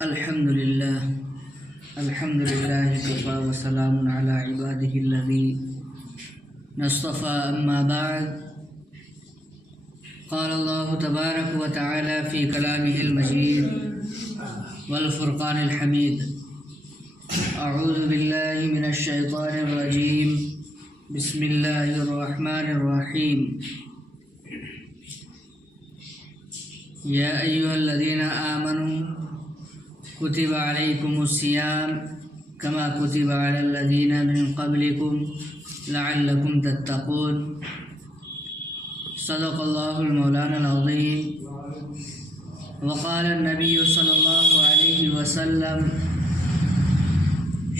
الحمد لله كفى وسلام على عباده الذين اصطفى أما بعد. قال الله تبارك وتعالى في كلامه المجيد والفرقان الحميد: أعوذ بالله من الشيطان الرجيم. بسم الله الرحمن الرحيم. يا أيها الذين آمنوا كتب عليكم الصيام كما كتب على الذين من قبلكم لعلكم تتقون. صدق الله المولانا العظيم. وقال النبي صلى الله عليه وسلم: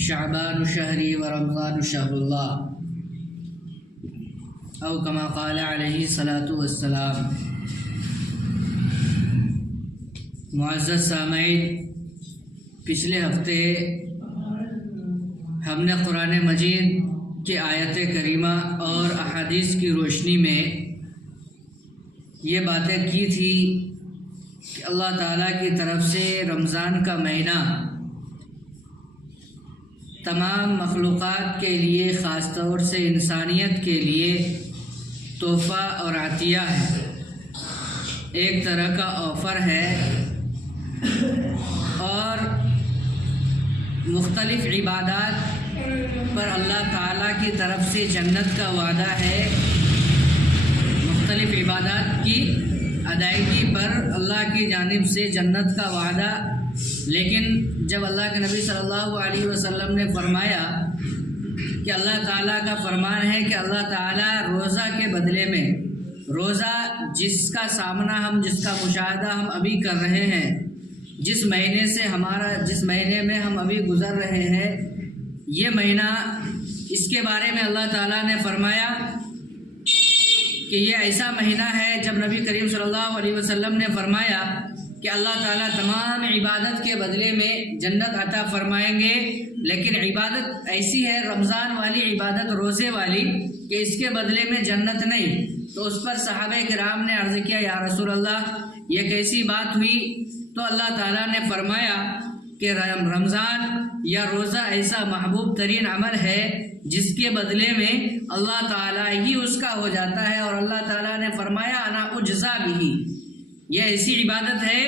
شعبان شهري ورمضان شهر الله، او كما قال عليه الصلاة والسلام. معزز سامعین، پچھلے ہفتے ہم نے قرآن مجید کے آیت کریمہ اور احادیث کی روشنی میں یہ باتیں کی تھی کہ اللہ تعالیٰ کی طرف سے رمضان کا مہینہ تمام مخلوقات کے لیے، خاص طور سے انسانیت کے لیے تحفہ اور عطیہ ہے، ایک طرح کا آفر ہے، اور مختلف عبادات پر اللہ تعالیٰ کی طرف سے جنت کا وعدہ ہے، مختلف عبادات کی ادائیگی پر اللہ کی جانب سے جنت کا وعدہ. لیکن جب اللہ کے نبی صلی اللہ علیہ وسلم نے فرمایا کہ اللہ تعالیٰ کا فرمان ہے کہ اللہ تعالیٰ روزہ کے بدلے میں، روزہ جس کا سامنا جس کا مشاہدہ ہم ابھی کر رہے ہیں، جس مہینے میں ہم ابھی گزر رہے ہیں، یہ مہینہ، اس کے بارے میں اللہ تعالیٰ نے فرمایا کہ یہ ایسا مہینہ ہے. جب نبی کریم صلی اللہ علیہ وسلم نے فرمایا کہ اللہ تعالیٰ تمام عبادت کے بدلے میں جنت عطا فرمائیں گے، لیکن عبادت ایسی ہے، رمضان والی عبادت، روزے والی، کہ اس کے بدلے میں جنت نہیں. تو اس پر صحابہ کرام نے عرض کیا: یا رسول اللہ، یہ کیسی بات ہوئی؟ تو اللہ تعالیٰ نے فرمایا کہ رمضان یا روزہ ایسا محبوب ترین عمل ہے جس کے بدلے میں اللہ تعالیٰ ہی اس کا ہو جاتا ہے، اور اللہ تعالیٰ نے فرمایا: انا اجزا بھی، یہ ایسی عبادت ہے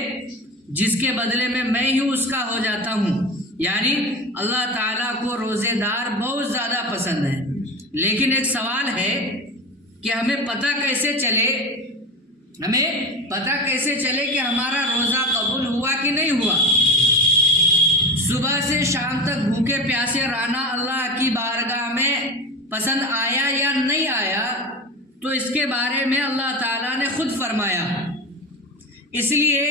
جس کے بدلے میں ہی اس کا ہو جاتا ہوں. یعنی اللہ تعالیٰ کو روزے دار بہت زیادہ پسند ہے. لیکن ایک سوال ہے کہ ہمیں پتہ کیسے چلے کہ ہمارا روزہ قبول ہوا کہ نہیں ہوا؟ صبح سے شام تک بھوکے پیاسے رہنا اللہ کی بارگاہ میں پسند آیا یا نہیں آیا؟ تو اس کے بارے میں اللہ تعالیٰ نے خود فرمایا. اس لیے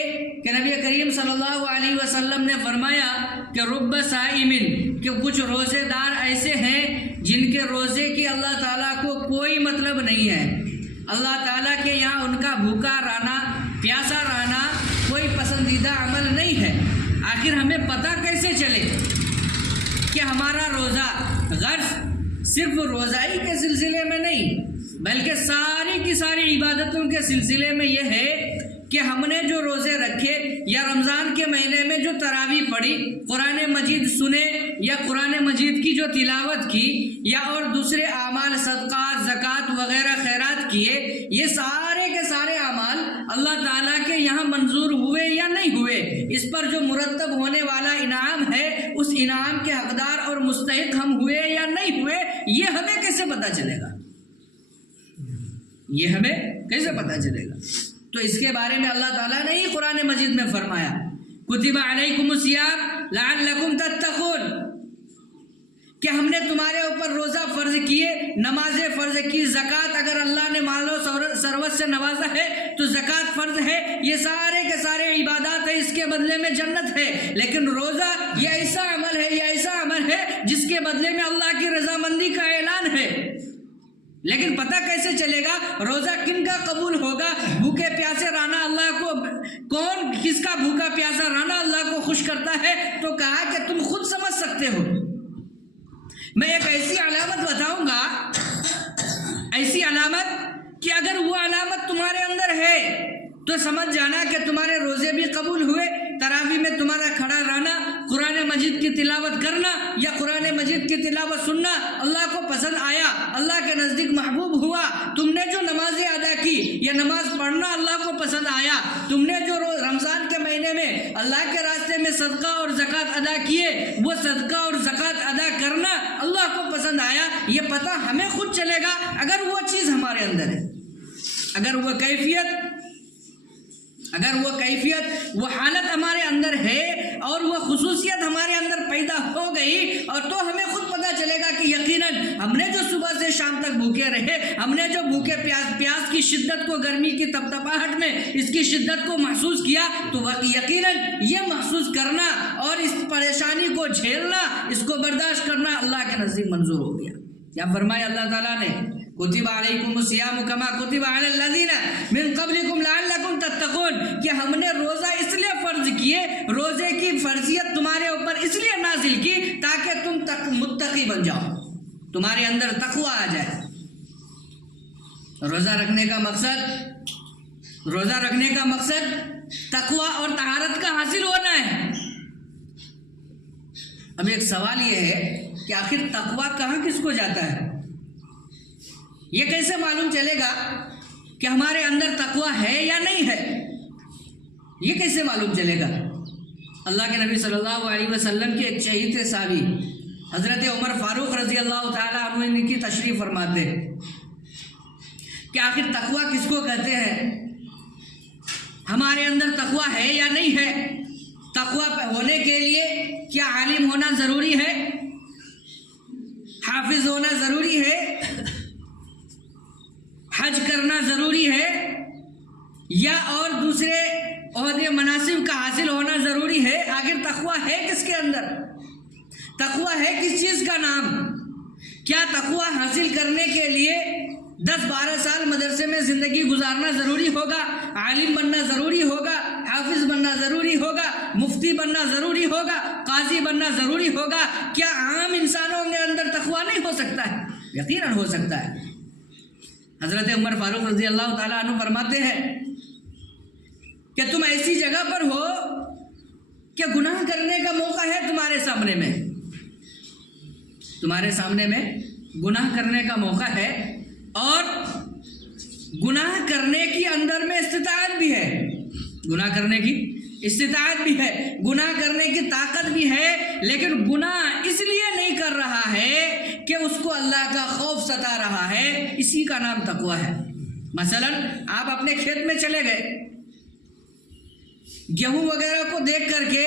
کہ نبی کریم صلی اللہ علیہ وسلم نے فرمایا کہ رب صائمن، کہ کچھ روزے دار ایسے ہیں جن کے روزے کی اللہ تعالیٰ کو کوئی مطلب نہیں ہے. اللہ تعالیٰ کے یہاں ان کا بھوکا رہنا، پیاسا رہنا کوئی پسندیدہ عمل نہیں ہے. آخر ہمیں پتہ کیسے چلے کہ ہمارا روزہ، غرض صرف روزائی کے سلسلے میں نہیں بلکہ ساری کی ساری عبادتوں کے سلسلے میں یہ ہے کہ ہم نے جو روزے رکھے، یا رمضان کے مہینے میں جو تراویح پڑھی، قرآن مجید سنے، یا قرآن مجید کی جو تلاوت کی، یا اور دوسرے اعمال، صدقات، زکوٰۃ وغیرہ خیرات کیے، یہ سارے کے سارے اعمال اللہ تعالیٰ کے یہاں منظور ہوئے یا نہیں ہوئے، اس پر جو مرتب ہونے والا انعام ہے، اس انعام کے حقدار اور مستحق ہم ہوئے یا نہیں ہوئے، یہ ہمیں کیسے پتہ چلے گا؟ تو اس کے بارے میں اللہ تعالیٰ نے ہی قرآن مجید میں فرمایا: کتب علیکم الصیام لعلکم تتقون، کہ ہم نے تمہارے اوپر روزہ فرض کیے، نمازیں فرض کی، زکوٰۃ اگر اللہ نے مال و ثروت سے نوازا ہے تو زکوٰۃ فرض ہے، یہ سارے کے سارے عبادات ہیں، اس کے بدلے میں جنت ہے. لیکن روزہ یہ ایسا عمل ہے جس کے بدلے میں اللہ کی رضامندی کا اعلان ہے. لیکن پتہ کیسے چلے گا روزہ کن کا قبول ہوگا؟ بھوکے پیاسے رہنا اللہ کو، کس کا بھوکا پیاسا رہنا اللہ کو خوش کرتا ہے؟ تو کہا کہ تم خود سمجھ سکتے ہو. میں ایک ایسی علامت بتاؤں گا، ایسی علامت کہ اگر وہ علامت تمہارے اندر ہے تو سمجھ جانا کہ تمہارے روزے بھی قبول ہوئے، تراویح میں تمہارا کھڑا رہنا مجید کی تلاوت کرنا یا قرآن مجید کی تلاوت سننا اللہ کو پسند آیا، اللہ کے نزدیک محبوب ہوا؟ تم نے جو نمازیں ادا کی یا نماز پڑھنا اللہ کو پسند آیا؟ تم نے جو رمضان کے مہینے میں اللہ کے راستے میں صدقہ اور زکوٰۃ ادا کیے، وہ صدقہ اور زکوٰۃ ادا کرنا اللہ کو پسند آیا؟ یہ پتہ ہمیں خود چلے گا اگر وہ چیز ہمارے اندر ہے، اگر وہ کیفیت وہ حالت ہمارے اندر ہے اور وہ خصوصیت ہمارے اندر پیدا ہو گئی، اور تو ہمیں خود پتہ چلے گا کہ یقیناً ہم نے جو صبح سے شام تک بھوکے رہے، ہم نے جو بھوکے پیاس کی شدت کو، گرمی کی تپتپاہٹ میں اس کی شدت کو محسوس کیا، تو یقیناً یہ محسوس کرنا اور اس پریشانی کو جھیلنا، اس کو برداشت کرنا اللہ کے نزدیک منظور ہو گیا۔ کیا فرمایا اللہ تعالیٰ نے؟ کتب علیکم الصیام کما کتب علی الذین من قبلکم لعلکم تتقون، کہ ہم نے روزہ اس لیے فرض کیے، روزے کی فرضیت تمہارے اوپر اس لیے نازل کی تاکہ تم متقی بن جاؤ، تمہارے اندر تقوی آ جائے۔ روزہ رکھنے کا مقصد تقوی اور طہارت کا حاصل ہونا ہے۔ اب ایک سوال یہ ہے کہ آخر تقوی کہاں کس کو جاتا ہے؟ یہ کیسے معلوم چلے گا کہ ہمارے اندر تقوی ہے یا نہیں ہے؟ یہ کیسے معلوم چلے گا؟ اللہ کے نبی صلی اللہ علیہ وسلم کے ایک شہید صحابی حضرت عمر فاروق رضی اللہ تعالیٰ عنہ کی تشریف فرماتے کہ آخر تقوی کس کو کہتے ہیں؟ ہمارے اندر تقوی ہے یا نہیں ہے؟ تقوی ہونے کے لیے کیا عالم ہونا ضروری ہے؟ حافظ ہونا ضروری ہے؟ حج کرنا ضروری ہے؟ یا اور دوسرے عہدے مناصب کا حاصل ہونا ضروری ہے؟ آخر تقوی ہے کس کے اندر؟ تقوی ہے کس چیز کا نام؟ کیا تقوی حاصل کرنے کے لیے 10-12 سال مدرسے میں زندگی گزارنا ضروری ہوگا؟ عالم بننا ضروری ہوگا؟ حافظ بننا ضروری ہوگا؟ مفتی بننا ضروری ہوگا؟ قاضی بننا ضروری ہوگا؟ کیا عام انسانوں کے اندر تقوی نہیں ہو سکتا ہے؟ یقیناً ہو سکتا ہے۔ حضرت عمر فاروق رضی اللہ تعالیٰ عنہ فرماتے ہیں کہ تم ایسی جگہ پر ہو کہ گناہ کرنے کا موقع ہے تمہارے سامنے میں گناہ کرنے کا موقع ہے، اور گناہ کرنے کی اندر میں استطاعت بھی ہے، گناہ کرنے کی استطاعت بھی ہے، گناہ کرنے کی طاقت بھی ہے، لیکن گناہ اس لیے نہیں کر رہا ہے کہ اس کو اللہ کا خوف ستا رہا ہے، اسی کا نام تقوی ہے۔ مثلا آپ اپنے کھیت میں چلے گئے، گیہوں وغیرہ کو دیکھ کر کے،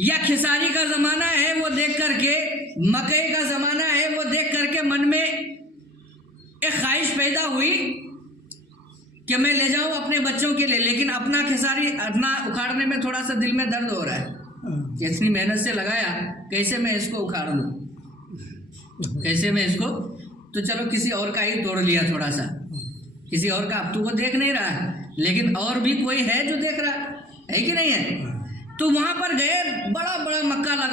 یا کھساری کا زمانہ ہے وہ دیکھ کر کے، مکئی کا زمانہ ہے وہ دیکھ کر کے من میں ایک خواہش پیدا ہوئی کہ میں لے جاؤں اپنے بچوں کے لیے، لیکن اپنا اکھاڑنے میں تھوڑا سا دل میں درد ہو رہا ہے، اتنی محنت سے لگایا، کیسے میں اس کو اکھاڑ لوں، کیسے میں اس کو، تو چلو کسی اور کا ہی توڑ لیا، تھوڑا سا کسی اور کا، اب تو وہ دیکھ نہیں رہا ہے لیکن اور بھی کوئی ہے جو دیکھ رہا ہے کہ نہیں ہے؟ تو وہاں پر گئے، بڑا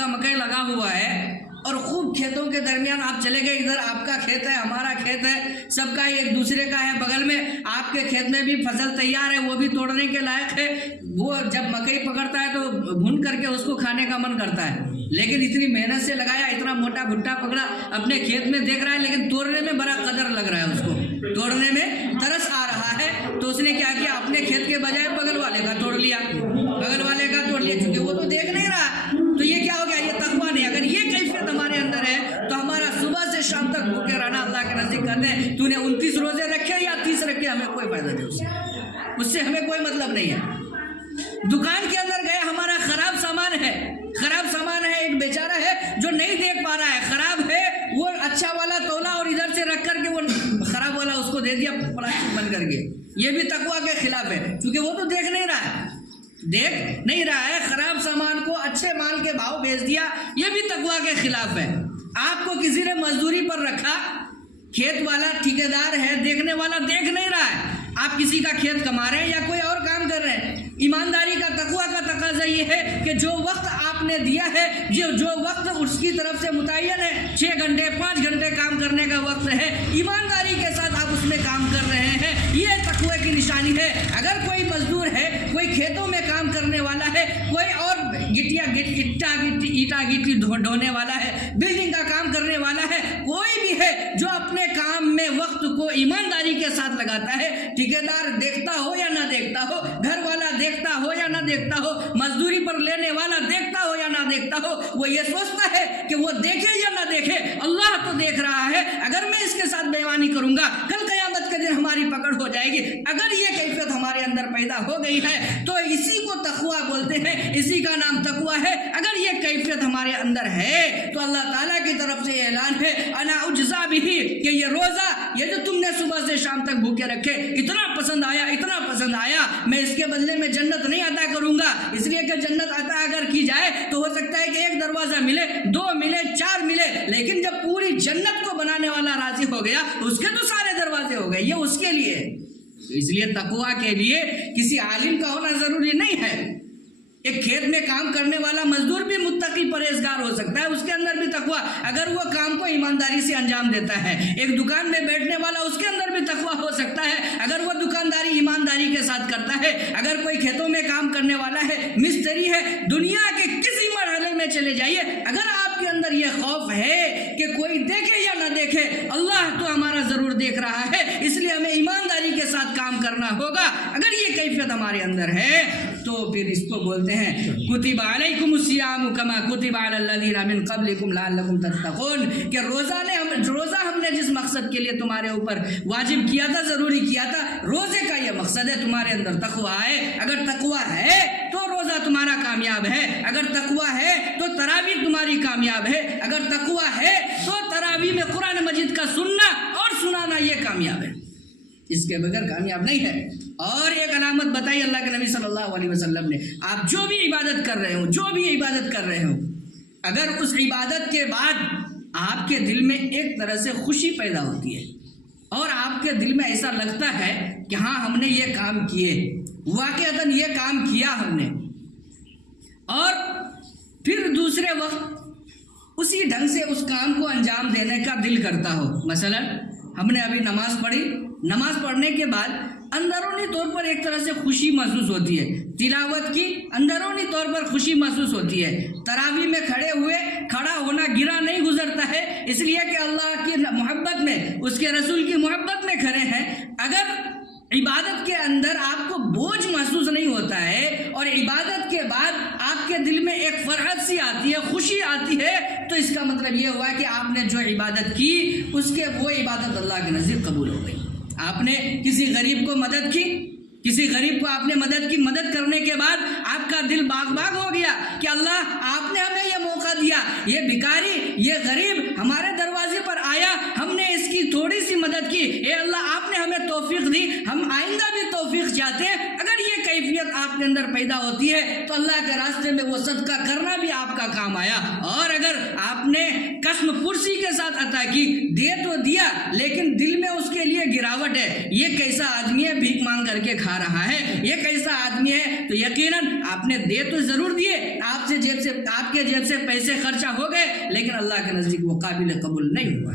مکئی لگا ہوا ہے، اور خوب کھیتوں کے درمیان آپ چلے گئے، ادھر آپ کا کھیت ہے، ہمارا کھیت ہے، سب کا ایک دوسرے کا ہے، بغل میں آپ کے کھیت میں بھی فصل تیار ہے، وہ بھی توڑنے کے لائق ہے، وہ جب مکئی پکڑتا ہے تو بھون کر کے اس کو کھانے کا من کرتا ہے، لیکن اتنی محنت سے لگایا، اتنا موٹا بھٹا پکڑا، اپنے کھیت میں دیکھ رہا ہے، لیکن توڑنے میں بڑا قدر لگ رہا ہے، اس کو توڑنے میں ترس آ رہا ہے، تو اس نے کیا کیا، اپنے کھیت کے بجائے بغل والے کا توڑ لیا، چونکہ وہ تو دیکھ نہیں رہا، تو یہ کیا ہو گیا؟ یہ تقویٰ نہیں۔ اگر یہ کیفیت ہمارے اندر ہے تو ہمارا صبح سے شام تک بھوکے رہنا اللہ کے نزدیک کہتے ہیں تو نے 29 روزے رکھے یا 30 رکھے، ہمیں کوئی فائدہ نہیں، اس سے ہمیں کوئی مطلب نہیں ہے۔ دکان کے اندر گئے، ہمارا خراب سامان ہے، ایک بیچارہ ہے جو نہیں دیکھ پا رہا ہے، خراب ہے، وہ اچھا والا تولا اور ادھر سے رکھ کر کے وہ خراب والا اس کو دے دیا پلاسٹک بن کر کے، یہ بھی تقویٰ کے خلاف ہے، کیونکہ وہ تو دیکھ نہیں رہا ہے، خراب سامان کو اچھے مال کے بھاؤ بیچ دیا، یہ بھی تقویٰ کے خلاف ہے۔ آپ کو کسی نے مزدوری پر رکھا، کھیت والا ٹھیکیدار ہے، دیکھنے والا دیکھ نہیں رہا ہے، آپ کسی کا کھیت کما رہے ہیں یا کوئی اور کام کر رہے ہیں، ایمانداری کا تقویٰ کا تقاضا یہ ہے کہ جو وقت آپ نے دیا ہے، جو وقت اس کی طرف سے متعین ہے، 6 گھنٹے 5 گھنٹے کام کرنے کا وقت ہے، ایمانداری کے ساتھ آپ اس میں کام کر رہے ہیں، یہ تقوی کی نشانی ہے۔ اگر کوئی مزدور ہے، کوئی کھیتوں میں کام کرنے والا ہے، کوئی اور گٹیاں یا اینٹا گٹی ڈھونے والا ہے، بلڈنگ کا کام کرنے والا ہے، کوئی بھی ہے جو اپنے کام میں وقت کو ایمانداری کے ساتھ لگاتا ہے، ٹھیکیدار دیکھتا ہو یا نہ دیکھتا ہو، گھر والا دیکھتا ہو یا نہ دیکھتا ہو، مزدوری پر لینے والا دیکھتا ہو یا نہ دیکھتا ہو، وہ یہ سوچتا ہے کہ وہ دیکھے یا نہ دیکھے اللہ تو دیکھ رہا ہے، اگر میں اس کے ساتھ بے ایمانی کروں گا کل قیامت کے دن ہماری پکڑ ہو جائے گی۔ اگر یہ کیفیت ہمارے اندر پیدا ہو گئی ہے تو اسی کو تقویٰ بولتے ہیں، اسی کا نام تقویٰ ہے۔ اگر یہ کیفیت ہمارے اندر ہے تو اللہ تعالیٰ کی طرف سے اعلان ہے انا اجزا بہ، کہ یہ روزہ یہ جو تم نے صبح سے شام تک بھوکے رکھے، اتنا پسند آیا، میں اس کے بدلے میں جنت نہیں عطا کروں گا، اس لیے کہ جنت عطا اگر کی جائے تو ہو سکتا ہے کہ ایک دروازہ ملے، 2 ملے، 4 ملے، لیکن جب پوری جنت کو بنانے والا راضی ہو گیا اس کے تو سارے دروازے ہو گئے، یہ اس کے لیے۔ تو اس لیے تقویٰ کے لیے کسی عالم کا ہونا ضروری نہیں ہے۔ ایک کھیت میں کام کرنے والا مزدور بھی متقی پرہیزگار ہو سکتا ہے، اس کے اندر بھی تقویٰ، اگر وہ کام کو ایمانداری سے انجام دیتا ہے۔ ایک دکان میں بیٹھنے والا، اس کے اندر بھی تقویٰ ہو سکتا ہے اگر وہ دکانداری ایمانداری کے ساتھ کرتا ہے۔ اگر کوئی کھیتوں میں کام کرنے والا ہے، مستری ہے، دنیا کے کسی مرحلے میں چلے جائیے، اگر آپ کے اندر یہ خوف ہے کہ کوئی دیکھے یا نہ دیکھے، اللہ تو ہمارا ضرور دیکھ رہا ہے، اس لیے ہمیں ایمانداری کے ساتھ کام کرنا ہوگا، اگر یہ کیفیت ہمارے اندر ہے تو پھر اس کو بولتے ہیں کتب علیکم الصیام کما کتب علی الذین من قبلکم لعلکم تتقون، کہ روزہ ہم نے جس مقصد کے لیے تمہارے اوپر واجب کیا تھا، ضروری کیا تھا، روزے کا یہ مقصد ہے تمہارے اندر تقویٰ ہے۔ اگر تقویٰ ہے تو روزہ تمہارا کامیاب ہے، اگر تقویٰ ہے تو تراویح تمہاری کامیاب ہے، اگر تقویٰ ہے تو تراویح میں قرآن مجید کا سننا اور سنانا یہ کامیاب ہے، اس کے بغیر کامیاب نہیں ہے۔ اور ایک علامت بتائی اللہ کے نبی صلی اللہ علیہ وسلم نے، آپ جو بھی عبادت کر رہے ہو، اگر اس عبادت کے بعد آپ کے دل میں ایک طرح سے خوشی پیدا ہوتی ہے اور آپ کے دل میں ایسا لگتا ہے کہ ہاں ہم نے یہ کام کیے، واقعتاً یہ کام کیا ہم نے، اور پھر دوسرے وقت اسی ڈھنگ سے اس کام کو انجام دینے کا دل کرتا ہو۔ مثلا ہم نے ابھی نماز پڑھی، نماز پڑھنے کے بعد اندرونی طور پر ایک طرح سے خوشی محسوس ہوتی ہے، تلاوت کی اندرونی طور پر خوشی محسوس ہوتی ہے، تراویح میں کھڑا ہونا گرا نہیں گزرتا ہے، اس لیے کہ اللہ کی محبت میں، اس کے رسول کی محبت میں کھڑے ہیں۔ اگر عبادت کے اندر آپ کو بوجھ محسوس نہیں ہوتا ہے اور عبادت کے بعد آپ کے دل میں ایک فرحت سی آتی ہے، خوشی آتی ہے، تو اس کا مطلب یہ ہوا کہ آپ نے جو عبادت کی وہ عبادت اللہ کے نزدیک قبول ہو گئی۔ آپ نے کسی غریب کو مدد کی، کسی غریب کو آپ نے مدد کرنے کے بعد آپ کا دل باغ ہو گیا کہ اللہ آپ نے ہمیں یہ موقع دیا، یہ بھکاری، یہ غریب ہمارے دروازے پر آیا، ہم نے اس کی تھوڑی سی مدد کی، اے اللہ آپ نے ہمیں توفیق دی، ہم آئندہ بھی توفیق چاہتے ہیں۔ اگر یہ کیفیت آپ کے اندر پیدا ہوتی ہے تو اللہ کے راستے میں وہ صدقہ کرنا بھی آپ کا کام آیا۔ اور اگر آپ نے قسم پرسی کے ساتھ عطا کی، دے تو دیا لیکن دل میں اس کے لیے گراوٹ ہے، یہ کیسا آدمی ہے، بھیک مانگ کر کے کھا رہا ہے، یہ کیسا آدمی ہے، تو یقیناً آپ نے دے تو ضرور دیے، آپ کے جیب سے پیسے خرچہ ہو گئے، لیکن اللہ کے نزدیک وہ قابل قبول نہیں ہوا،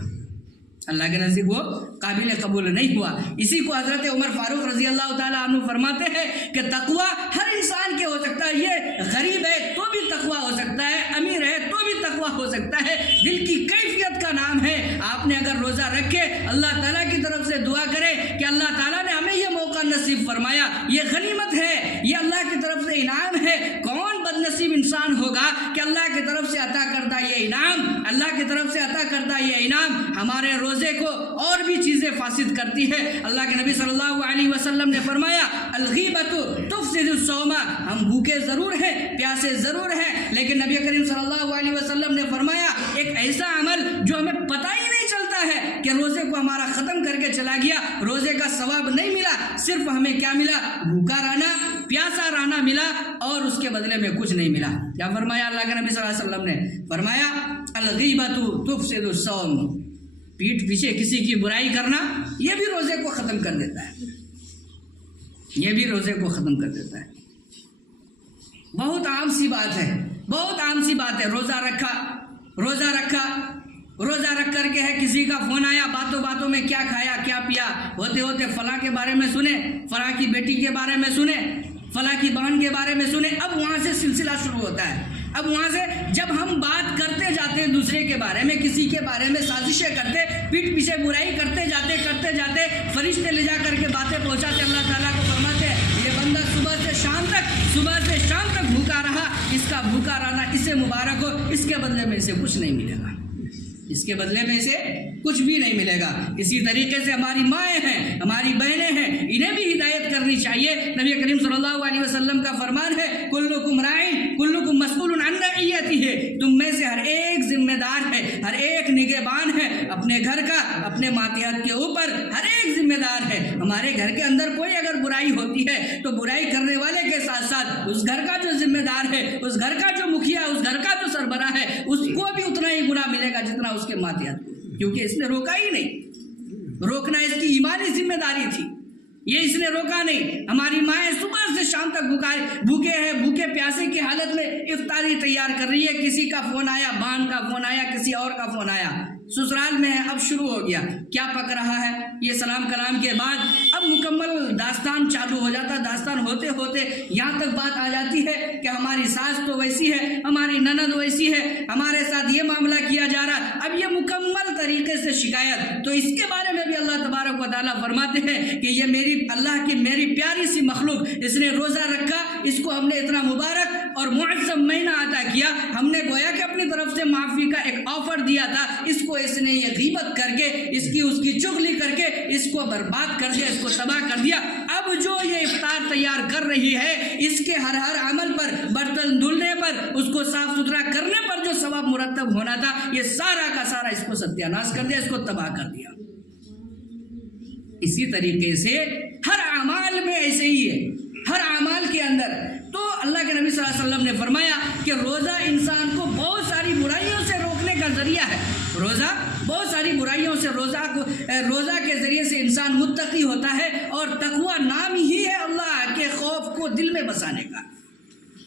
اللہ کے نزدیک وہ قابل قبول نہیں ہوا۔ اسی کو حضرت عمر فاروق رضی اللہ تعالیٰ عنہ فرماتے ہیں کہ تقویٰ ہر انسان کے ہو سکتا ہے، یہ غریب ہے تو بھی تقویٰ ہو سکتا ہے، امیر ہے تو بھی تقویٰ ہو سکتا ہے، دل کی کیفیت کا نام ہے۔ آپ نے اگر روزہ رکھے، اللہ تعالیٰ کی طرف سے دعا کرے کہ اللہ تعالیٰ نے ہمیں یہ موقع نصیب فرمایا، یہ غنیمت ہے، یہ اللہ کی طرف سے انعام ہے۔ کون بد نصیب انسان ہوگا کہ اللہ کی طرف سے عطا کردہ یہ انعام، اللہ کی طرف سے عطا کردہ یہ انعام ہمارے روزے کو اور بھی چیزیں فاسد کرتی ہے۔ اللہ کے نبی صلی اللہ علیہ وسلم نے فرمایا الغیبۃ تفسد الصوم، ہم بھوکے ضرور ہیں، پیاسے ضرور ہیں، لیکن نبی کریم صلی اللہ علیہ وسلم نے فرمایا ایک ایسا عمل جو ہمیں پتہ ہی نہیں چلتا ہے کہ روزے کو ہمارا ختم کر کے چلا گیا، روزے کا ثواب نہیں ملا، صرف ہمیں کیا ملا، بھوکا رہنا، پیاسا رہنا ملا، اور اس کے بدلے میں کچھ نہیں ملا۔ کیا فرمایا اللہ کے نبی صلی اللہ علیہ وسلم نے؟ فرمایا الغیبۃ تفسد الصوم، پیٹھ پیچھے کسی کی برائی کرنا یہ بھی روزے کو ختم کر دیتا ہے، یہ بھی روزے کو ختم کر دیتا ہے۔ بہت عام سی بات ہے، بہت عام سی بات ہے، روزہ رکھ کر کے ہے، کسی کا فون آیا، باتوں میں کیا کھایا کیا پیا، ہوتے فلاں کے بارے میں سنے، فلاں کی بیٹی کے بارے میں سنے، فلاں کی بہن کے بارے میں سنے، اب وہاں سے سلسلہ شروع ہوتا ہے، اب وہاں سے جب ہم بات کرتے جاتے ہیں دوسرے کے بارے میں، کسی کے بارے میں سازشیں کرتے، پیٹھ پیچھے برائی کرتے جاتے فرشتے لے جا کر کے باتیں پہنچاتے، اللہ تعالیٰ کو فرماتے ہیں یہ بندہ صبح سے شام تک بھوکا رہا، اس کا بھوکا رہنا اسے مبارک ہو، اس کے بدلے میں اسے کچھ نہیں ملے گا، اس کے بدلے میں اسے کچھ بھی نہیں ملے گا۔ اسی طریقے سے ہماری مائیں ہیں، ہماری بہنیں ہیں، انہیں بھی ہدایت کرنی چاہیے۔ نبی کریم صلی اللہ علیہ وسلم کا فرمان ہے کلکم راعٍ کلکم مسئول عن رعیتہ، تم میں سے ہر ایک ذمہ دار ہے، ہر ایک نگہبان ہے اپنے گھر کا، اپنے ماتحت کے اوپر ہر ایک ذمہ دار ہے۔ ہمارے گھر کے اندر کوئی اگر برائی ہوتی ہے تو برائی کرنے والے کے ساتھ ساتھ اس گھر کا جو ذمہ دار ہے، اس گھر کا جو مکھیا، اس گھر کا جو سربراہ ہے، اس کو بھی اتنا ہی گناہ ملے گا جتنا اس کے ماتحت کو، کیونکہ اس نے روکا ہی نہیں۔ روکنا اس کی ایمانی ذمہ داری تھی، یہ اس نے روکا نہیں۔ ہماری مائیں صبح سے شام تک بھوکے پیاسے کی حالت میں افطاری تیار کر رہی ہے، کسی کا فون آیا، بہن کا فون آیا، کسی اور کا فون آیا، سسرال میں ہے، اب شروع ہو گیا کیا پک رہا ہے، یہ سلام کلام کے بعد اب مکمل داستان چالو ہو جاتا، داستان ہوتے ہوتے یہاں تک بات آ جاتی ہے کہ ہماری ساس تو ویسی ہے، ہماری نند ویسی ہے، ہمارے ساتھ یہ معاملہ کیا جا رہا۔ اب یہ مکمل طریقے سے شکایت، تو اس کے بارے میں بھی اللہ تبارک و تعالیٰ فرماتے ہیں کہ یہ میری پیاری سی مخلوق، اس نے روزہ رکھا، اس کو ہم نے اتنا مبارک اور معظم مہینہ عطا کیا، ہم نے گویا کہ اپنی طرف سے معافی کا ایک آفر دیا تھا، اس نے یہ غیبت کر کے، اس کی چغلی کر کے اس کو برباد کر دیا، اس کو تباہ کر دیا۔ اب جو یہ افطار تیار کر رہی ہے، اس کے ہر عمل پر، برتن دھلنے پر، اس کو صاف ستھرا کرنے پر جو ثواب مرتب ہونا تھا، یہ سارا کا سارا اس کو ستیہ ناش کر دیا، اس کو تباہ کر دیا۔ اسی طریقے سے ہر اعمال میں ایسے ہی ہے، ہر اعمال کے اندر۔ تو اللہ کے نبی صلی اللہ علیہ وسلم نے فرمایا کہ روزہ انسان کو بہت ساری برائیوں سے روکنے کا ذریعہ ہے، روزہ بہت ساری برائیوں سے، روزہ کے ذریعے سے انسان متقی ہوتا ہے، اور تقوی نام ہی ہے اللہ کے خوف کو دل میں بسانے کا۔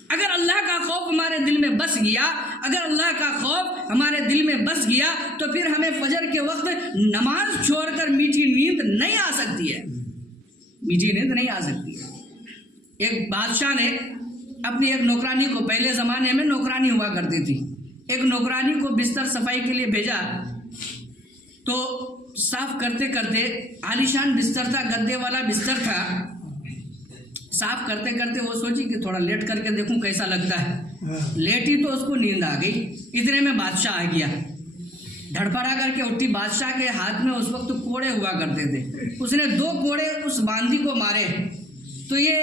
اگر اللہ کا خوف ہمارے دل میں بس گیا، اگر اللہ کا خوف ہمارے دل میں بس گیا تو پھر ہمیں فجر کے وقت نماز چھوڑ کر میٹھی نیند نہیں آ سکتی ہے، میٹھی نیند نہیں آ سکتی ہے۔ ایک بادشاہ نے اپنی ایک نوکرانی کو، پہلے زمانے میں نوکرانی ہوا کرتی تھی، ایک نوکرانی کو بستر صفائی کے لیے بھیجا، تو صاف کرتے کرتے، عالیشان بستر تھا، گدے والا بستر تھا، صاف کرتے کرتے وہ سوچی کہ تھوڑا لیٹ کر کے دیکھوں کیسا لگتا ہے، لیٹی تو اس کو نیند آ گئی، اتنے میں بادشاہ آ گیا، دھڑپڑا کر کے اٹھی۔ بادشاہ کے ہاتھ میں اس وقت کوڑے ہوا کرتے تھے، اس نے 2 کوڑے اس باندی کو مارے تو یہ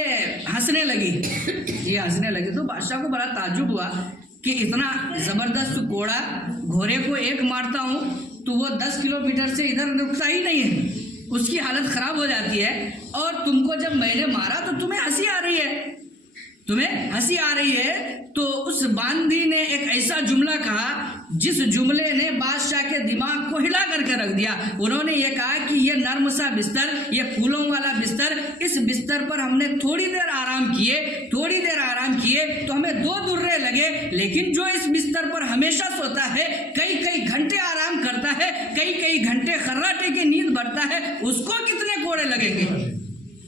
ہنسنے لگی، تو بادشاہ کو بڑا تعجب ہوا کہ اتنا زبردست کوڑا، گھوڑے کو ایک مارتا ہوں تو وہ 10 کلومیٹر سے ادھر رکتا ہی نہیں ہے، اس کی حالت خراب ہو جاتی ہے، اور تم کو جب میں نے مارا تو تمہیں ہنسی آ رہی ہے۔ تو اس باندی نے ایک ایسا جملہ کہا جس جملے نے بادشاہ کے دماغ کو ہلا کر کے رکھ دیا۔ انہوں نے یہ کہا کہ یہ نرم سا بستر، یہ پھولوں والا بستر، اس بستر پر ہم نے تھوڑی دیر آرام کیے تو ہمیں 2 درے لگے، لیکن جو اس بستر پر ہمیشہ سوتا ہے، کئی گھنٹے آرام کرتا ہے، کئی گھنٹے خراٹے کی نیند بھرتا ہے، اس کو کتنے کوڑے لگیں گے؟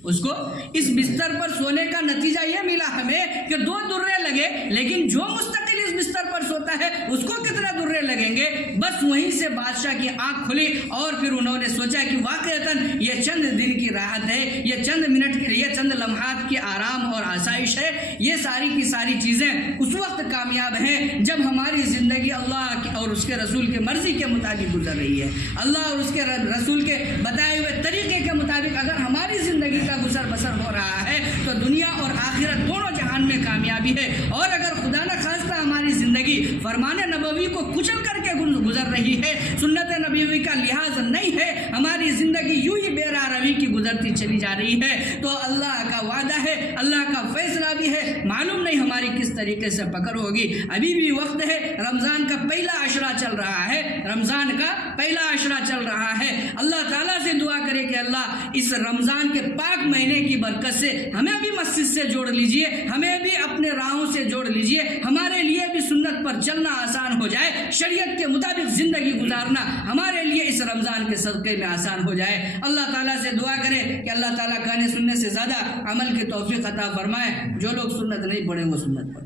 اس کو اس بستر پر سونے کا نتیجہ یہ ملا ہمیں کہ 2 درے لگے، لیکن جو مستقل اس بستر پر سوتا ہے اس کو کتنے درے لگیں گے؟ بس وہیں سے بادشاہ کی آنکھ کھلی، اور پھر انہوں نے سوچا کہ واقعتاً یہ چند دن کی راحت ہے، یہ چند منٹ کی، یہ چند لمحات کی آرام اور آسائش ہے، یہ ساری کی ساری چیزیں اس وقت کامیاب ہیں جب ہماری زندگی اللہ اور اس کے رسول کی مرضی کے مطابق گزر رہی ہے۔ اللہ اور اس کے رسول کے بتائے ہوئے طریقے کے مطابق اگر ہماری زندگی کا گزر بسر ہو رہا ہے تو دنیا اور آخرت دونوں جہان میں کامیابی ہے، اور اگر خدا نہ خواستہ ہماری زندگی فرمان نبوی کو کچل کر کے گزر رہی ہے، سنت نبوی کا لحاظ نہیں ہے، ہماری زندگی یوں ہی بے راہ روی کی گزرتی چلی جا رہی ہے، تو اللہ کا وعدہ ہے، اللہ کا فیصلہ بھی ہے، معلوم نہیں ہماری کس طریقے سے پکڑ ہوگی۔ ابھی بھی وقت ہے، رمضان کا پہلا عشرہ چل رہا ہے، اللہ تعالیٰ سے دعا کرے کہ اللہ اس رمضان کے پاک مہینے کی برکت سے ہمیں بھی مسجد سے جوڑ لیجئے، ہمیں بھی اپنے راہوں سے جوڑ لیجئے، ہمارے لیے بھی سنت پر چلنا آسان ہو جائے، شریعت کے مطابق زندگی گزارنا ہمارے لیے اس رمضان کے صدقے میں آسان ہو جائے۔ اللہ تعالیٰ سے دعا کرے کہ اللہ تعالیٰ کہنے سننے سے زیادہ عمل کی توفیق عطا فرمائے، جو لوگ سنت نہیں پڑھیں وہ سنت پڑھیں۔